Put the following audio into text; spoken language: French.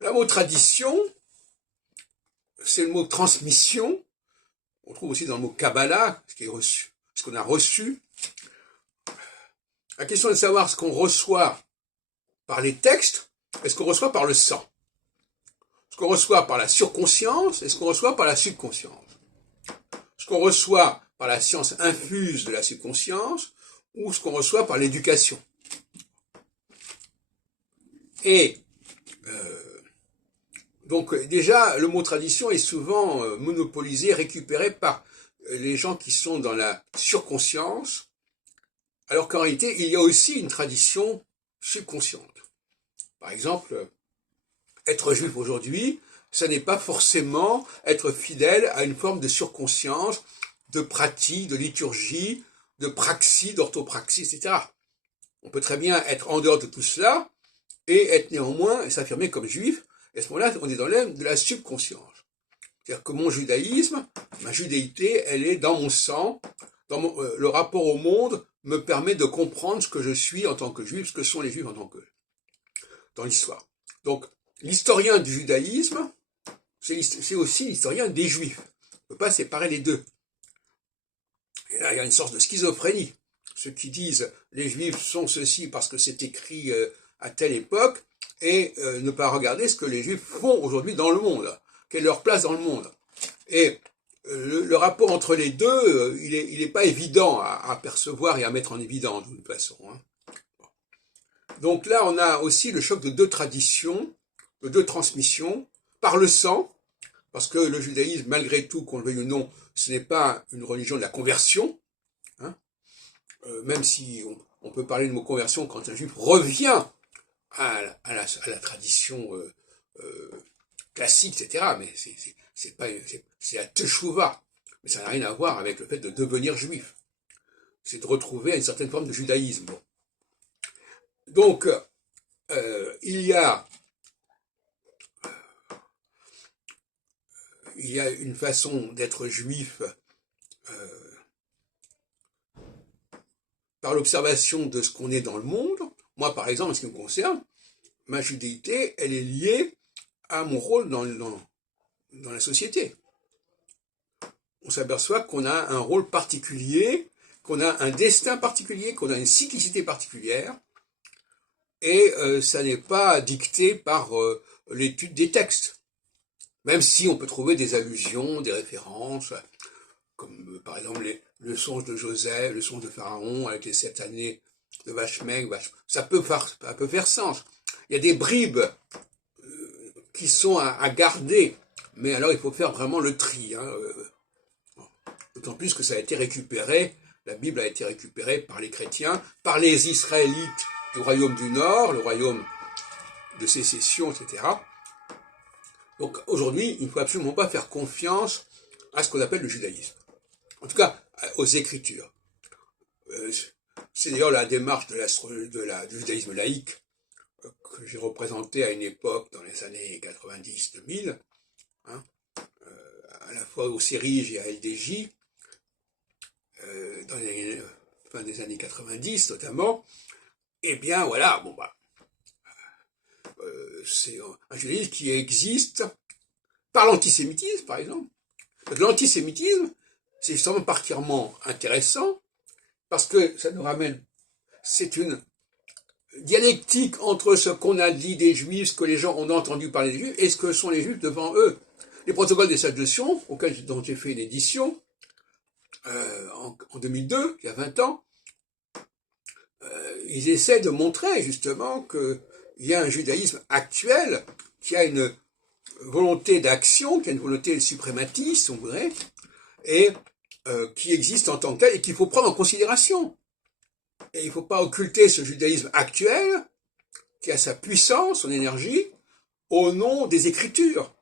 Le mot tradition, c'est le mot transmission. On trouve aussi dans le mot Kabbalah, ce qui est reçu, ce qu'on a reçu. La question est de savoir ce qu'on reçoit par les textes, est-ce qu'on reçoit par le sang? Ce qu'on reçoit par la surconscience, est-ce qu'on reçoit par la subconscience? Ce qu'on reçoit par la science infuse de la subconscience, ou ce qu'on reçoit par l'éducation. Et donc déjà, le mot tradition est souvent monopolisé, récupéré par les gens qui sont dans la surconscience, alors qu'en réalité, il y a aussi une tradition subconsciente. Par exemple, être juif aujourd'hui, ça n'est pas forcément être fidèle à une forme de surconscience, de pratique, de liturgie, de praxis, d'orthopraxie, etc. On peut très bien être en dehors de tout cela et être néanmoins et s'affirmer comme juif. Et à ce moment-là, on est dans l'aime de la subconscience. C'est-à-dire que mon judaïsme, ma judéité, elle est dans mon sang, le rapport au monde me permet de comprendre ce que je suis en tant que juif, ce que sont les juifs en tant que dans l'histoire. Donc, l'historien du judaïsme, c'est aussi l'historien des juifs. On ne peut pas séparer les deux. Et là, il y a une sorte de schizophrénie. Ceux qui disent les juifs sont ceci parce que c'est écrit à telle époque, et ne pas regarder ce que les juifs font aujourd'hui dans le monde, quelle est leur place dans le monde. Et le rapport entre les deux, il est pas évident à percevoir et à mettre en évidence de toute façon. Hein. Donc là, on a aussi le choc de deux traditions, de deux transmissions, par le sang, parce que le judaïsme, malgré tout, qu'on le veuille ou non, ce n'est pas une religion de la conversion, hein, même si on peut parler de mot conversion quand un juif revient à la tradition classique, etc. Mais c'est la teshuva, mais ça n'a rien à voir avec le fait de devenir juif. C'est de retrouver une certaine forme de judaïsme. Bon. Donc, il y a une façon d'être juif par l'observation de ce qu'on est dans le monde. Moi, par exemple, en ce qui me concerne, ma judéité, elle est liée à mon rôle dans la société. On s'aperçoit qu'on a un rôle particulier, qu'on a un destin particulier, qu'on a une cyclicité particulière, et ça n'est pas dicté par l'étude des textes. Même si on peut trouver des allusions, des références, comme par exemple le songe de Joseph, le songe de Pharaon, avec les 7 années de vache maigre, ça peut faire sens. Il y a des bribes qui sont à garder, mais alors il faut faire vraiment le tri. Hein. D'autant plus que ça a été récupéré, la Bible a été récupérée par les chrétiens, par les Israélites du royaume du Nord, le royaume de sécession, etc. Donc aujourd'hui, il ne faut absolument pas faire confiance à ce qu'on appelle le judaïsme. En tout cas, aux Écritures. C'est d'ailleurs la démarche du judaïsme laïque que j'ai représenté à une époque dans les années 90-2000, hein, à la fois au CERIJ et à LDJ, dans les fin des années 90 notamment. Eh bien voilà, bon bah, c'est un judaïsme qui existe par l'antisémitisme, par exemple. L'antisémitisme, c'est justement particulièrement intéressant parce que ça nous ramène, c'est une dialectique entre ce qu'on a dit des Juifs, ce que les gens ont entendu parler des Juifs, et ce que sont les Juifs devant eux. Les protocoles des sages de Sion, dont j'ai fait une édition en 2002, il y a 20 ans, ils essaient de montrer justement qu'il y a un judaïsme actuel qui a une volonté d'action, qui a une volonté suprématiste, on voudrait, et qui existe en tant que tel et qu'il faut prendre en considération. Et il ne faut pas occulter ce judaïsme actuel, qui a sa puissance, son énergie, au nom des Écritures.